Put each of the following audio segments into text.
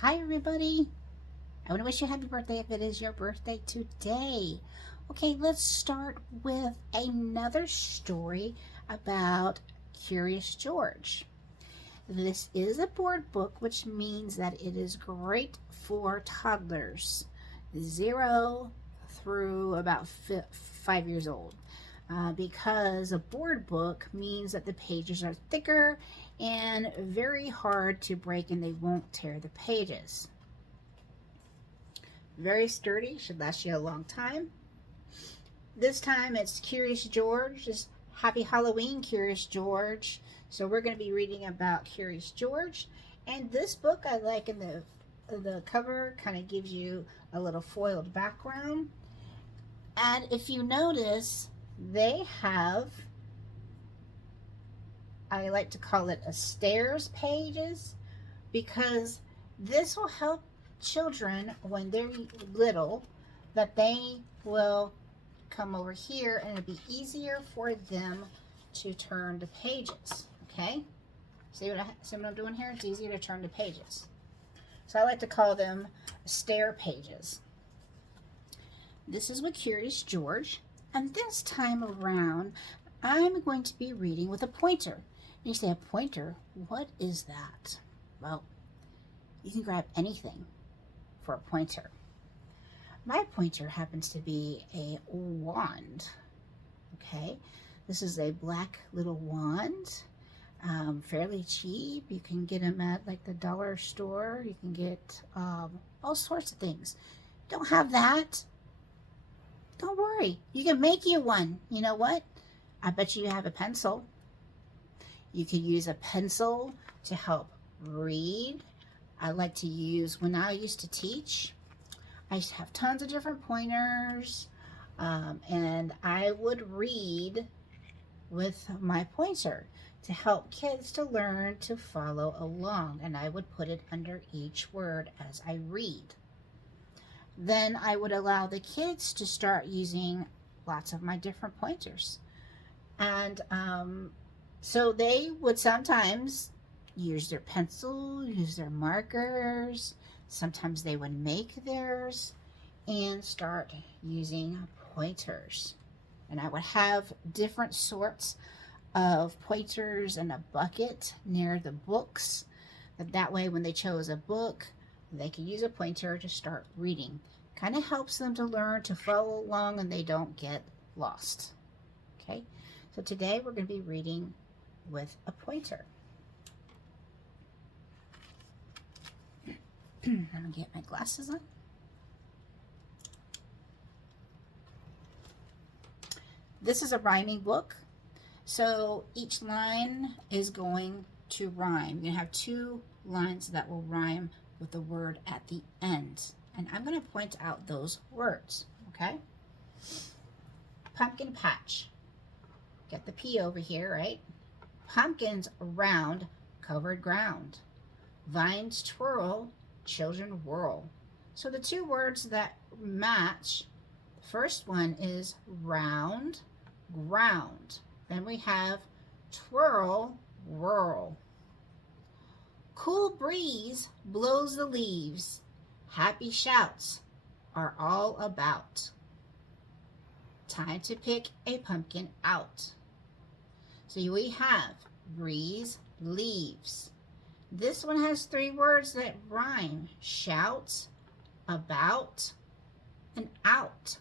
Hi, everybody. I want to wish you a happy birthday if it is your birthday today. Okay, let's start with another story about Curious George. This is a board book, which means that it is great for toddlers, 0 through about 5 years old. Because a board book means that the pages are thicker and very hard to break and they won't tear the pages. Very sturdy, should last you a long time. This time it's Curious George. Just happy Halloween, Curious George. So we're going to be reading about Curious George. And this book I like in the cover kind of gives you a little foiled background. And if you notice, they have, I like to call it a stairs pages, because this will help children when they're little, that they will come over here and it'll be easier for them to turn the pages. Okay, see what I'm doing here? It's easier to turn the pages. So I like to call them stair pages. This is with Curious George, and this time around I'm going to be reading with a pointer. And you say, a pointer? What is that? Well, you can grab anything for a pointer. My pointer happens to be a wand. Okay, this is a black little wand, fairly cheap. You can get them at like the dollar store. You can get all sorts of things. Don't have that? Don't worry, you can make you one. You know what? I bet you have a pencil. You could use a pencil to help read. I like to use, when I used to teach, I used to have tons of different pointers, and I would read with my pointer to help kids to learn to follow along, and I would put it under each word as I read. Then I would allow the kids to start using lots of my different pointers. And so they would sometimes use their pencil, use their markers. Sometimes they would make theirs and start using pointers. And I would have different sorts of pointers in a bucket near the books. That way when they chose a book, they could use a pointer to start reading. Kind of helps them to learn to follow along and they don't get lost. Okay, so today we're going to be reading with a pointer. I'm going to get my glasses on. This is a rhyming book, so each line is going to rhyme. You're going to have 2 lines that will rhyme with the word at the end. And I'm going to point out those words, okay? Pumpkin patch. Get the P over here, right? Pumpkins round, covered ground. Vines twirl, children whirl. So the 2 words that match, the first one is round, ground. Then we have twirl, whirl. Cool breeze blows the leaves. Happy shouts are all about. Time to pick a pumpkin out. So we have breeze, leaves. This one has 3 words that rhyme: shout, about, and out.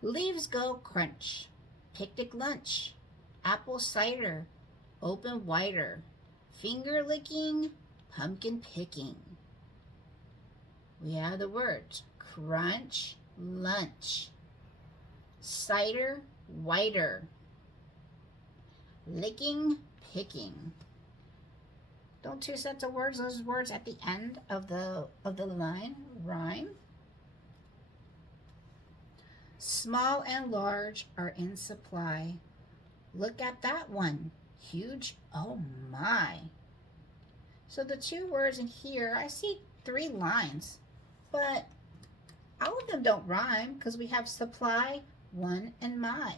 Leaves go crunch, picnic lunch, apple cider, open wider, finger licking, pumpkin picking. We have the words crunch, lunch, cider, whiter, licking, picking. Don't 2 sets of words, those words at the end of the line rhyme. Small and large are in supply. Look at that one, huge, oh my. So the 2 words in here, I see 3 lines, but all of them don't rhyme because we have supply, one, and my.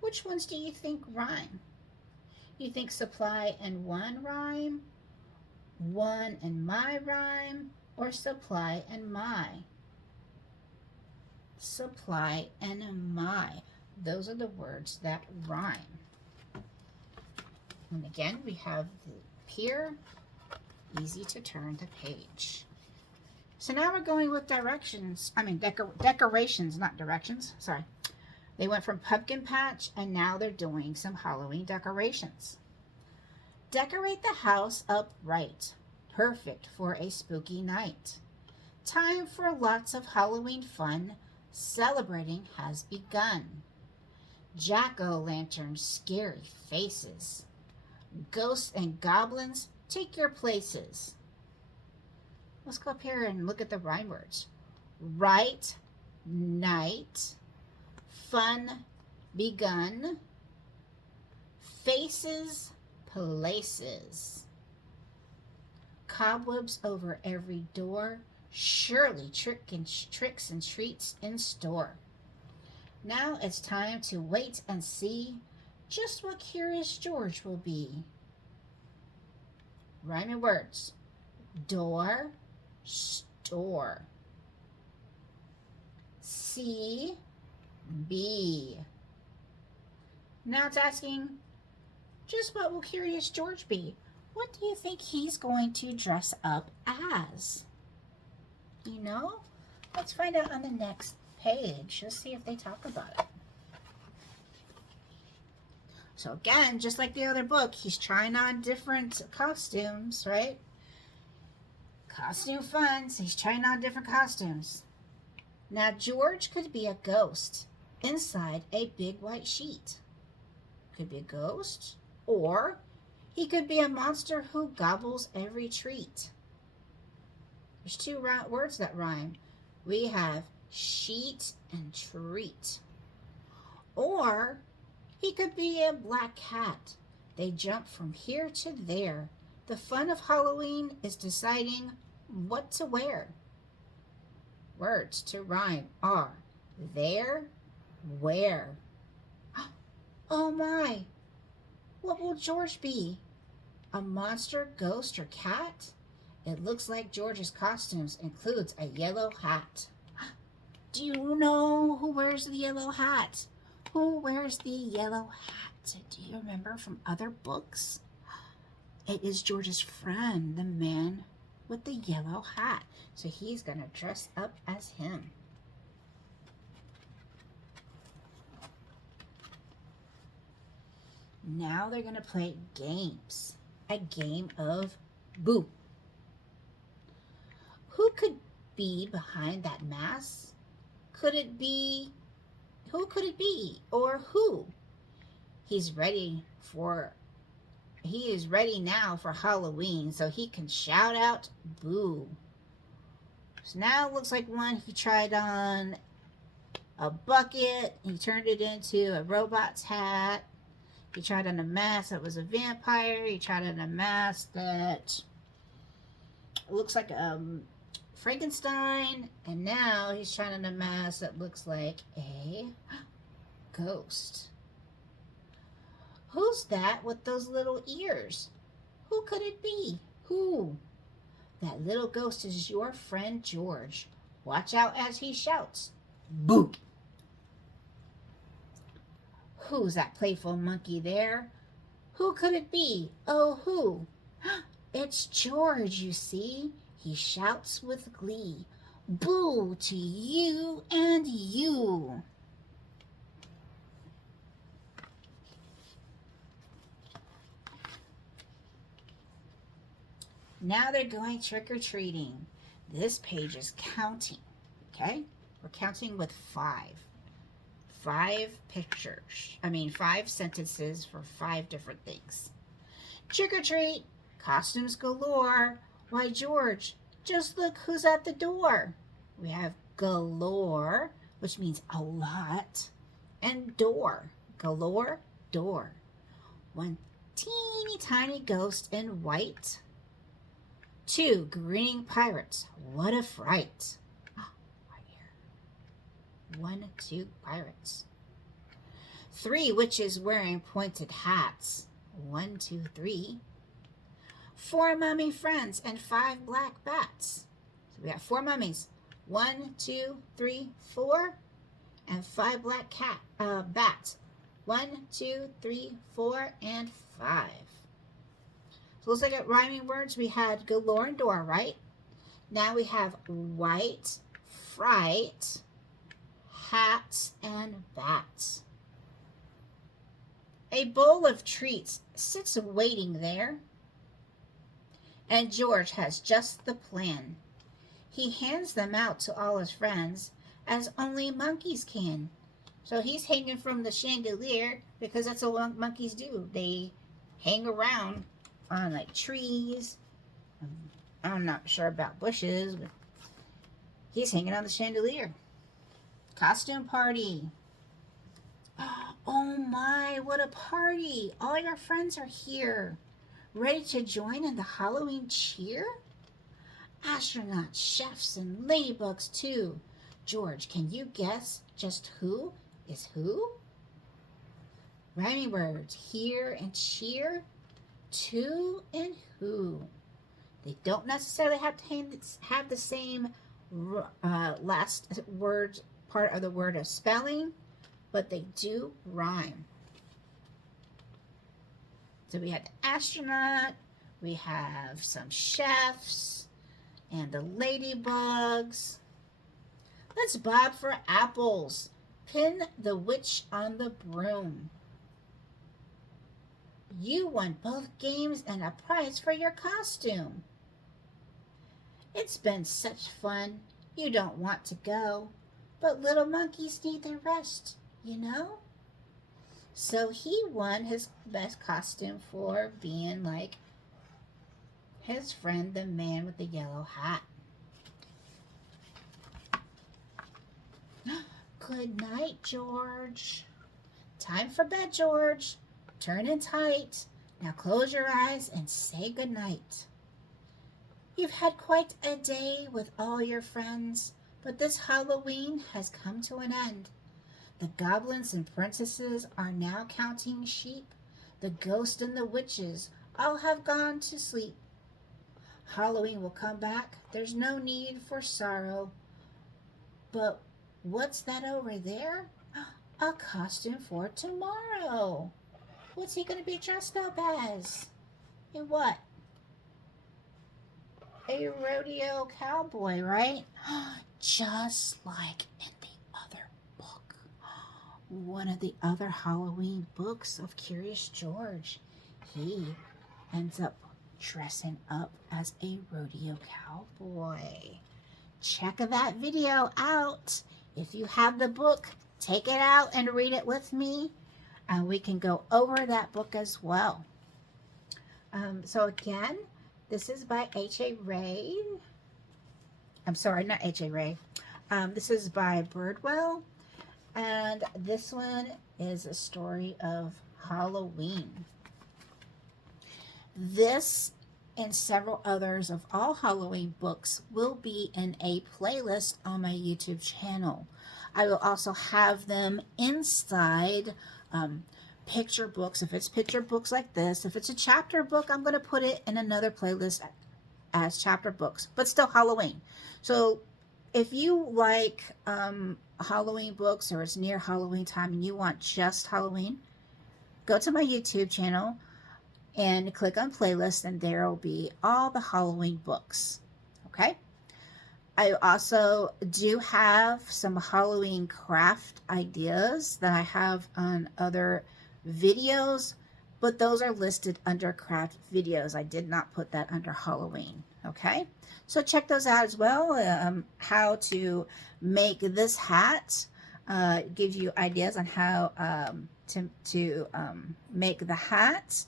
Which ones do you think rhyme? You think supply and one rhyme, One and my rhyme, or supply and my? Supply and my. Those are the words that rhyme. And again, we have the here, easy to turn the page. So now we're going with directions. I mean, decorations, not directions. Sorry. They went from pumpkin patch, and now they're doing some Halloween decorations. Decorate the house up right. Perfect for a spooky night. Time for lots of Halloween fun. Celebrating has begun. Jack-o'-lanterns, scary faces. Ghosts and goblins, take your places. Let's go up here and look at the rhyme words. Right, night, fun, begun, faces, places. Cobwebs over every door, surely tricks and treats in store. Now it's time to wait and see just what Curious George will be. Rhyming words. Door, store. C, B. Now it's asking, just what will Curious George be? What do you think he's going to dress up as? You know? Let's find out on the next page. Let's see if they talk about it. So again, just like the other book, he's trying on different costumes, right? Costume fun, so he's trying on different costumes. Now George could be a ghost inside a big white sheet. Could be a ghost, or he could be a monster who gobbles every treat. There's two words that rhyme. We have sheet and treat. Or he could be a black cat. They jump from here to there. The fun of Halloween is deciding what to wear. Words to rhyme are there, where. Oh my! What will George be? A monster, ghost, or cat? It looks like George's costumes includes a yellow hat. Do you know who wears the yellow hat? Who wears the yellow hat? Do you remember from other books? It is George's friend, the man with the yellow hat. So he's going to dress up as him. Now they're going to play games. A game of boo. Who could be behind that mask? Who could it be? Or who? He is ready now for Halloween, so he can shout out boo. So now it looks like one, he tried on a bucket. He turned it into a robot's hat. He tried on a mask that was a vampire. He tried on a mask that looks like Frankenstein. And now he's trying on a mask that looks like a ghost. Who's that with those little ears? Who could it be? Who? That little ghost is your friend George. Watch out as he shouts, boo! Who's that playful monkey there? Who could it be? Oh, who? It's George, you see. He shouts with glee, boo to you and you. Now they're going trick-or-treating. This page is counting, okay? We're counting with 5. 5 pictures. 5 sentences for 5 different things. Trick-or-treat, costumes galore. Why, George, just look who's at the door. We have galore, which means a lot, and door. Galore, door. One teeny tiny ghost in white. 2 grinning pirates. What a fright. Right here. 1, 2 pirates. 3 witches wearing pointed hats. 1, 2, 3. 4 mummy friends and 5 black bats. So we have 4 mummies. 1, 2, 3, 4, and 5 black bats. 1, 2, 3, 4, and 5. So let's look at rhyming words. We had galore and door, right? Now we have white, fright, hats, and bats. A bowl of treats sits waiting there, and George has just the plan. He hands them out to all his friends, as only monkeys can. So he's hanging from the chandelier because that's what monkeys do. They hang around on like trees. I'm not sure about bushes, but he's hanging on the chandelier. Costume party. Oh my, what a party. All your friends are here, ready to join in the Halloween cheer? Astronauts, chefs, and ladybugs too. George, can you guess just who is who? Rhyming words, here and cheer, to and who. They don't necessarily have to have the same last word, part of the word of spelling, but they do rhyme. So we have the astronaut, we have some chefs, and the ladybugs. Let's bob for apples. Pin the witch on the broom. You won both games and a prize for your costume. It's been such fun, you don't want to go, but little monkeys need their rest, you know? So he won his best costume for being like his friend, the man with the yellow hat. Good night, George. Time for bed, George. Turn in tight. Now close your eyes and say good night. You've had quite a day with all your friends, but this Halloween has come to an end. The goblins and princesses are now counting sheep. The ghosts and the witches all have gone to sleep. Halloween will come back. There's no need for sorrow. But what's that over there? A costume for tomorrow. What's he going to be dressed up as? A what? A rodeo cowboy, right? Just like in the other book. One of the other Halloween books of Curious George. He ends up dressing up as a rodeo cowboy. Check that video out. If you have the book, take it out and read it with me, and we can go over that book as well. So again, this is by H.A. Ray. I'm sorry, not H.A. Ray. This is by Birdwell, and this one is a story of Halloween. This and several others of all Halloween books will be in a playlist on my YouTube channel. I will also have them inside picture books. If it's picture books like this, if it's a chapter book, I'm going to put it in another playlist as chapter books, but still Halloween. So if you like Halloween books, or it's near Halloween time and you want just Halloween, go to my YouTube channel and click on playlist, and there will be all the Halloween books. Okay. I also do have some Halloween craft ideas that I have on other videos, but those are listed under craft videos. I did not put that under Halloween. Okay. So check those out as well. How to make this hat, gives you ideas on how to make the hat.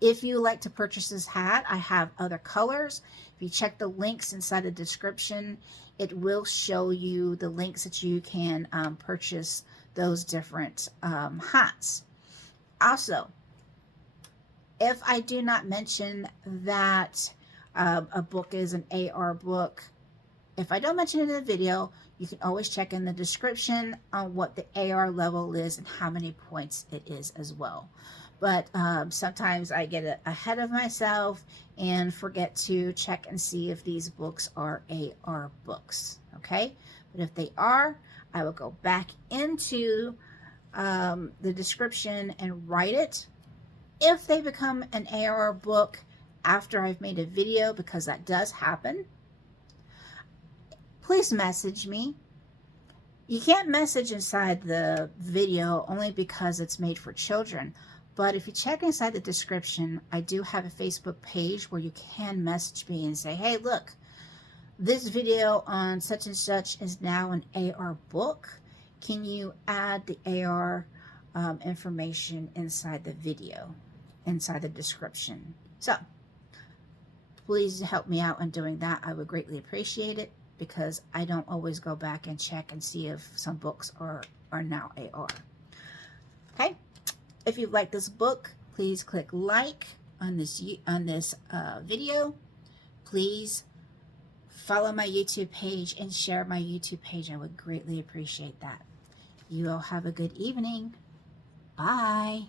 If you like to purchase this hat, I have other colors. If you check the links inside the description, it will show you the links that you can purchase those different hats. Also, if I do not mention that a book is an AR book, if I don't mention it in the video, you can always check in the description on what the AR level is and how many points it is as well. but sometimes I get ahead of myself and forget to check and see if these books are AR books, okay? But if they are, I will go back into the description and write it. If they become an AR book after I've made a video, because that does happen, please message me. You can't message inside the video only because it's made for children. But if you check inside the description, I do have a Facebook page where you can message me and say, hey, look, this video on such and such is now an AR book. Can you add the AR information inside the video, inside the description? So please help me out in doing that. I would greatly appreciate it, because I don't always go back and check and see if some books are now AR. Okay, if you like this book, please click like on this video. Please follow my YouTube page and share my YouTube page. I would greatly appreciate that. You all have a good evening. Bye.